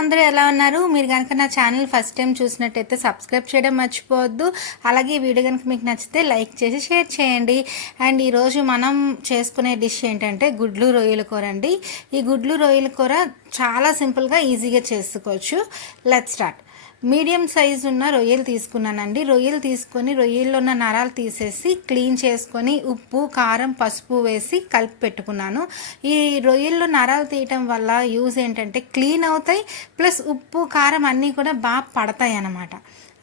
అందరూ ఎలా ఉన్నారు? మీరు కనుక నా ఛానల్ ఫస్ట్ టైం చూసినట్టయితే సబ్స్క్రైబ్ చేయడం మర్చిపోవద్దు. అలాగే ఈ వీడియో కనుక మీకు నచ్చితే లైక్ చేసి షేర్ చేయండి. అండ్ ఈరోజు మనం చేసుకునే డిష్ ఏంటంటే గుడ్లు రొయ్యల కూర అండి. ఈ గుడ్లు రొయ్యల కూర చాలా సింపుల్గా ఈజీగా చేసుకోవచ్చు. Let's start. మీడియం సైజు ఉన్న రొయ్యలు తీసుకున్నానండి. రొయ్యలు తీసుకొని రొయ్యల్లో ఉన్న నరాలు తీసేసి క్లీన్ చేసుకొని ఉప్పు కారం పసుపు వేసి కలిపి పెట్టుకున్నాను. ఈ రొయ్యల్లో నరాలు తీయటం వల్ల యూజ్ ఏంటంటే క్లీన్ అవుతాయి, ప్లస్ ఉప్పు కారం అన్నీ కూడా బాగా పడతాయి అన్నమాట.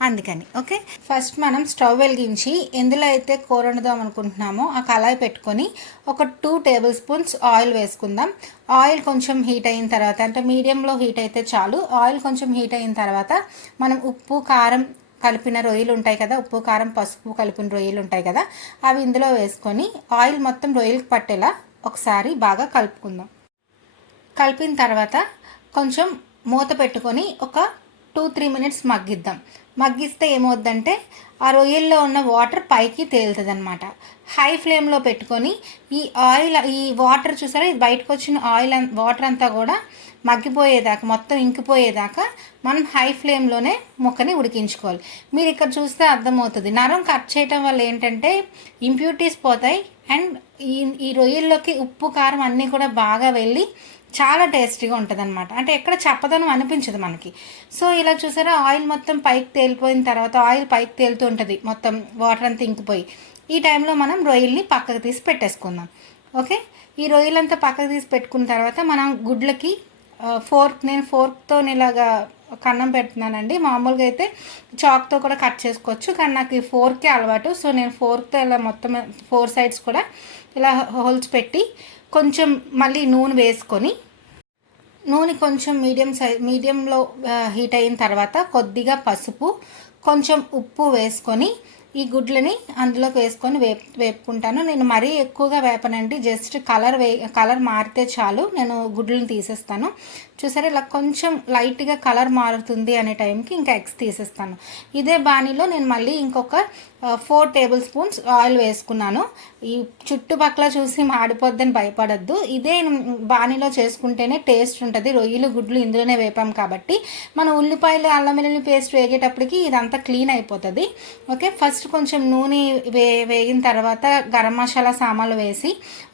అందుకని ఓకే, ఫస్ట్ మనం స్టవ్ వెలిగించి ఎందులో అయితే కూర వండుదాం అనుకుంటున్నామో ఆ కళాయి పెట్టుకొని ఒక 2 టేబుల్ స్పూన్స్ ఆయిల్ వేసుకుందాం. ఆయిల్ కొంచెం హీట్ అయిన తర్వాత, అంటే మీడియంలో హీట్ అయితే చాలు. ఆయిల్ కొంచెం హీట్ అయిన తర్వాత మనం ఉప్పు కారం కలిపిన రొయ్యలు ఉంటాయి కదా, ఉప్పు కారం పసుపు కలిపిన రొయ్యలు ఉంటాయి కదా, అవి ఇందులో వేసుకొని ఆయిల్ మొత్తం రొయ్యలకు పట్టేలా ఒకసారి బాగా కలుపుకుందాం. కలిపిన తర్వాత కొంచెం మూత పెట్టుకొని ఒక 2-3 మినిట్స్ మగ్గిద్దాం. మగ్గిస్తే ఏమవుద్దంటే ఆ రొయ్యల్లో ఉన్న వాటర్ పైకి తేలుతుంది అనమాట. హై ఫ్లేమ్లో పెట్టుకొని ఈ ఆయిల్, ఈ వాటర్ చూసారా, ఇది బయటకు వచ్చిన ఆయిల్ వాటర్ అంతా కూడా మగ్గిపోయేదాకా, మొత్తం ఇంకిపోయేదాకా మనం హై ఫ్లేమ్లోనే ముక్కని ఉడికించుకోవాలి. మీరు ఇక్కడ చూస్తే అర్థమవుతుంది. నరం కట్ చేయటం వల్ల ఏంటంటే ఇంప్యూరిటీస్ పోతాయి అండ్ ఈ రొయ్యల్లోకి ఉప్పు కారం అన్నీ కూడా బాగా వెళ్ళి చాలా టేస్టీగా ఉంటుంది అనమాట. అంటే ఎక్కడ చప్పదనం అనిపించదు మనకి. సో ఇలా చూసారా, ఆయిల్ మొత్తం పైకి తేలిపోయిన తర్వాత, ఆయిల్ పైకి తేలుతూ ఉంటుంది మొత్తం వాటర్ అంతా ఇంకిపోయి, ఈ టైంలో మనం రొయ్యల్ని పక్కకు తీసి పెట్టేసుకుందాం. ఓకే, ఈ రొయ్యలంతా పక్కకు తీసి పెట్టుకున్న తర్వాత మనం గుడ్లకి నేను ఫోర్క్తో ఇలాగా కన్నం పెడుతున్నానండి. మామూలుగా అయితే చాక్తో కూడా కట్ చేసుకోవచ్చు, కానీ నాకు ఈ ఫోర్కే అలవాటు. సో నేను ఫోర్క్తో ఇలా మొత్తం 4 సైడ్స్ కూడా ఇలా హోల్స్ పెట్టి కొంచెం మళ్ళీ నూనె వేసుకొని, నూనె కొంచెం మీడియంలో హీట్ అయిన తర్వాత కొద్దిగా పసుపు కొంచెం ఉప్పు వేసుకొని ఈ గుడ్లని అందులోకి వేసుకొని వేపుకుంటాను. నేను మరీ ఎక్కువగా వేపనండి, జస్ట్ కలర్ మారితే చాలు, నేను గుడ్లను తీసేస్తాను. చూసారా, ఇలా కొంచెం లైట్గా కలర్ మారుతుంది అనే టైంకి ఇంకా ఎగ్స్ తీసేస్తాను. ఇదే బాణీలో నేను మళ్ళీ ఇంకొక 4 టేబుల్ స్పూన్స్ ఆయిల్ వేసుకున్నాను. ఈ చుట్టుపక్కల చూసి మాడిపోద్దని భయపడద్దు, ఇదే బాణీలో చేసుకుంటేనే టేస్ట్ ఉంటుంది. రొయ్యలు గుడ్లు ఇందులోనే వేపాం కాబట్టి మన ఉల్లిపాయలు అల్లం వెల్లుల్లి పేస్ట్ వేగేటప్పటికి ఇదంతా క్లీన్ అయిపోతుంది. ఓకే, ఫస్ట్ కొంచెం నూనె వేగిన తర్వాత గరం మసాలా సామాన్లు వేసి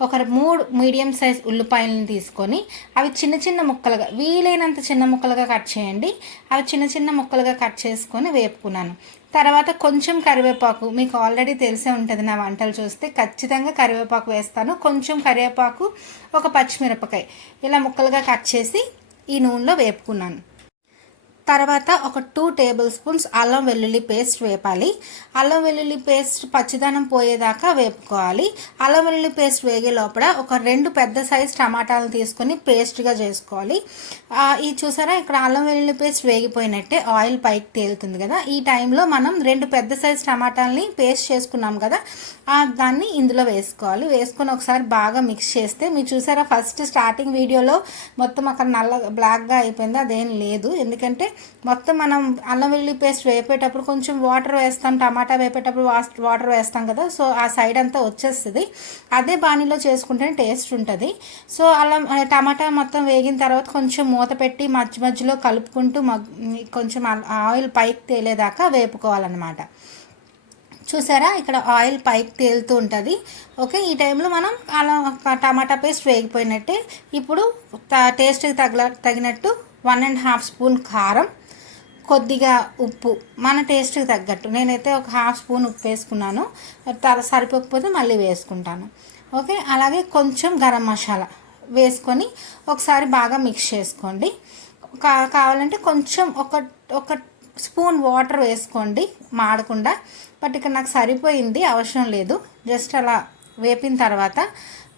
ఒక 3 మీడియం సైజ్ ఉల్లిపాయలను తీసుకొని అవి చిన్న చిన్న ముక్కలుగా, వీలైనంత చిన్న ముక్కలుగా కట్ చేయండి. అవి చిన్న చిన్న ముక్కలుగా కట్ చేసుకొని వేపుకున్నాను. తర్వాత కొంచెం కరివేపాకు, మీకు ఆల్రెడీ తెలిసే ఉంటుంది నా వంటలు చూస్తే, ఖచ్చితంగా కరివేపాకు వేస్తాను. కొంచెం కరివేపాకు, ఒక పచ్చిమిరపకాయ ఇలా ముక్కలుగా కట్ చేసి ఈ నూనెలో వేపుకున్నాను. తర్వాత ఒక 2 టేబుల్ స్పూన్స్ అల్లం వెల్లుల్లి పేస్ట్ వేపాలి. అల్లం వెల్లుల్లి పేస్ట్ పచ్చిదనం పోయేదాకా వేపుకోవాలి. అల్లం వెల్లుల్లి పేస్ట్ వేగే లోపల ఒక 2 పెద్ద సైజ్ టమాటాలు తీసుకొని పేస్ట్గా చేసుకోవాలి. ఈ చూసారా, ఇక్కడ అల్లం వెల్లుల్లి పేస్ట్ వేగిపోయినట్టే ఆయిల్ పైకి తేలుతుంది కదా, ఈ టైంలో మనం 2 పెద్ద సైజ్ టమాటాలని పేస్ట్ చేసుకున్నాం కదా, దాన్ని ఇందులో వేసుకోవాలి. వేసుకొని ఒకసారి బాగా మిక్స్ చేస్తే, మీరు చూసారా ఫస్ట్ స్టార్టింగ్ వీడియోలో మొత్తం అక్కడ బ్లాక్గా అయిపోయింది, అదేం లేదు. ఎందుకంటే మొత్తం మనం అల్లం వెల్లుల్లి పేస్ట్ వేపేటప్పుడు కొంచెం వాటర్ వేస్తాం, టమాటా వేపేటప్పుడు వాటర్ వేస్తాం కదా, సో ఆ సైడ్ అంతా వచ్చేస్తుంది. అదే బాణీలో చేసుకుంటేనే టేస్ట్ ఉంటుంది. సో టమాటా మొత్తం వేగిన తర్వాత కొంచెం మూత పెట్టి మధ్యలో కలుపుకుంటూ కొంచెం ఆయిల్ పైకి తేలేదాకా వేపుకోవాలన్నమాట. చూసారా, ఇక్కడ ఆయిల్ పైకి తేలుతూ ఉంటుంది. ఓకే, ఈ టైంలో మనం అలా టమాటా పేస్ట్ వేగిపోయినట్టే. ఇప్పుడు టేస్ట్కి తగినట్టు 1.5 స్పూన్ కారం, కొద్దిగా ఉప్పు మన టేస్ట్కి తగ్గట్టు, నేనైతే ఒక 1/2 స్పూన్ ఉప్పు వేసుకున్నాను, సరిపోకపోతే మళ్ళీ వేసుకుంటాను. ఓకే, అలాగే కొంచెం గరం మసాలా వేసుకొని ఒకసారి బాగా మిక్స్ చేసుకోండి. కావాలంటే కొంచెం ఒక స్పూన్ వాటర్ వేసుకోండి మాడకుండా, బట్ ఇక్కడ నాకు సరిపోయింది, అవసరం లేదు. జస్ట్ అలా వేపిన తర్వాత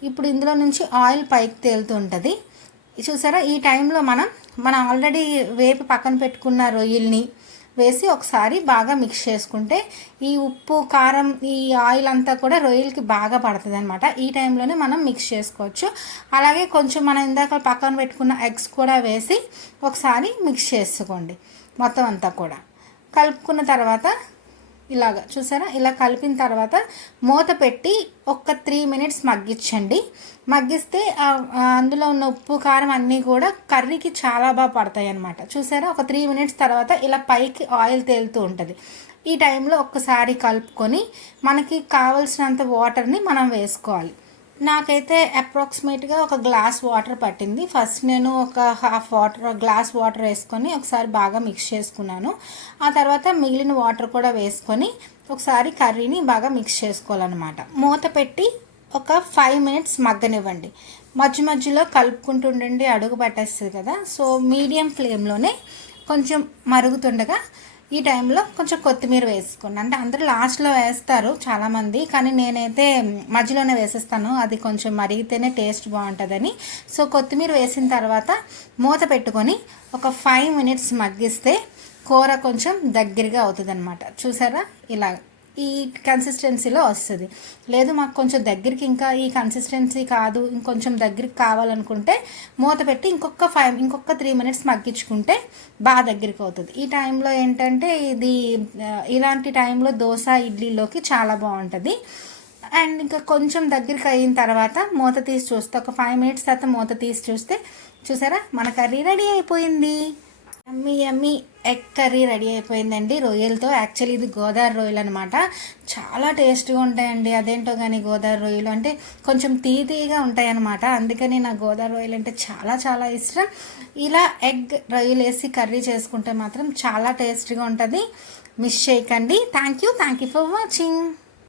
ఇప్పుడు ఇందులో నుంచి ఆయిల్ పైకి తేలుతూ ఉంటుంది. చూసారా, ఈ టైంలో మనం ఆల్రెడీ వేపి పక్కన పెట్టుకున్న రొయ్యల్ని వేసి ఒకసారి బాగా మిక్స్ చేసుకుంటే ఈ ఉప్పు కారం ఈ ఆయిల్ అంతా కూడా రొయ్యలకి బాగా పడుతుంది అనమాట. ఈ టైంలోనే మనం మిక్స్ చేసుకోవచ్చు. అలాగే కొంచెం మనం ఇందాక పక్కన పెట్టుకున్న ఎగ్స్ కూడా వేసి ఒకసారి మిక్స్ చేసుకోండి. మొత్తం అంతా కూడా కలుపుకున్న తర్వాత ఇలాగా చూసారా, ఇలా కలిపిన తర్వాత మూత పెట్టి ఒక 3 మినిట్స్ మగ్గించండి. మగ్గిస్తే అందులో ఉన్న ఉప్పు కారం అన్నీ కూడా కర్రీకి చాలా బాగా పడతాయి అన్నమాట. చూసారా, ఒక 3 మినిట్స్ తర్వాత ఇలా పైకి ఆయిల్ తేలుతూ ఉంటుంది. ఈ టైంలో ఒక్కసారి కలుపుకొని మనకి కావలసినంత వాటర్ని మనం వేసుకోవాలి. నాకైతే అప్రాక్సిమేట్గా ఒక గ్లాస్ వాటర్ పట్టింది. ఫస్ట్ నేను ఒక గ్లాస్ వాటర్ వేసుకొని ఒకసారి బాగా మిక్స్ చేసుకున్నాను. ఆ తర్వాత మిగిలిన వాటర్ కూడా వేసుకొని ఒకసారి కర్రీని బాగా మిక్స్ చేసుకోవాలన్నమాట. మూత పెట్టి ఒక 5 మినిట్స్ మగ్గనివ్వండి. మధ్య మధ్యలో కలుపుకుంటుండండి, అడుగు పట్టేస్తుంది కదా. సో మీడియం ఫ్లేమ్లోనే కొంచెం మరుగుతుండగా ఈ టైంలో కొంచెం కొత్తిమీర వేసుకోండి. అంటే అందరూ లాస్ట్లో వేస్తారు చాలామంది, కానీ నేనైతే మధ్యలోనే వేసేస్తాను, అది కొంచెం మరిగితేనే టేస్ట్ బాగుంటుందని. సో కొత్తిమీర వేసిన తర్వాత మూత పెట్టుకొని ఒక 5 మినిట్స్ మగ్గిస్తే కూర కొంచెం దగ్గరగా అవుతుంది అనమాట. చూసారా, ఇలా ఈ కన్సిస్టెన్సీలో వస్తుంది. లేదు మాకు కొంచెం దగ్గరికి ఇంకా ఈ కన్సిస్టెన్సీ కాదు, ఇంకొంచెం దగ్గరికి కావాలనుకుంటే మూత పెట్టి ఇంకొక 3 మినిట్స్ మగ్గించుకుంటే బాగా దగ్గరికి అవుతుంది. ఈ టైంలో ఏంటంటే ఇలాంటి టైంలో దోశ ఇడ్లీలోకి చాలా బాగుంటుంది. అండ్ ఇంకా కొంచెం దగ్గరికి అయిన తర్వాత మూత తీసి చూస్తే ఒక 5 మినిట్స్ తర్వాత మూత తీసి చూస్తే చూసారా, మన కర్రీ రెడీ అయిపోయింది. యమ్మీ యమ్మీ ఎగ్ కర్రీ రెడీ అయిపోయిందండి రొయ్యలతో. యాక్చువల్లీ ఇది గోదావరి రొయ్యలు అనమాట. చాలా టేస్ట్గా ఉంటాయండి. అదేంటో కానీ గోదావరి రొయ్యలు అంటే కొంచెం తీగా ఉంటాయి అనమాట. అందుకని నాకు గోదావరి రొయ్యలు అంటే చాలా చాలా ఇష్టం. ఇలా ఎగ్ రొయ్యలు వేసి కర్రీ చేసుకుంటే మాత్రం చాలా టేస్ట్గా ఉంటుంది. మిస్ చేయకండి. Thank you for watching.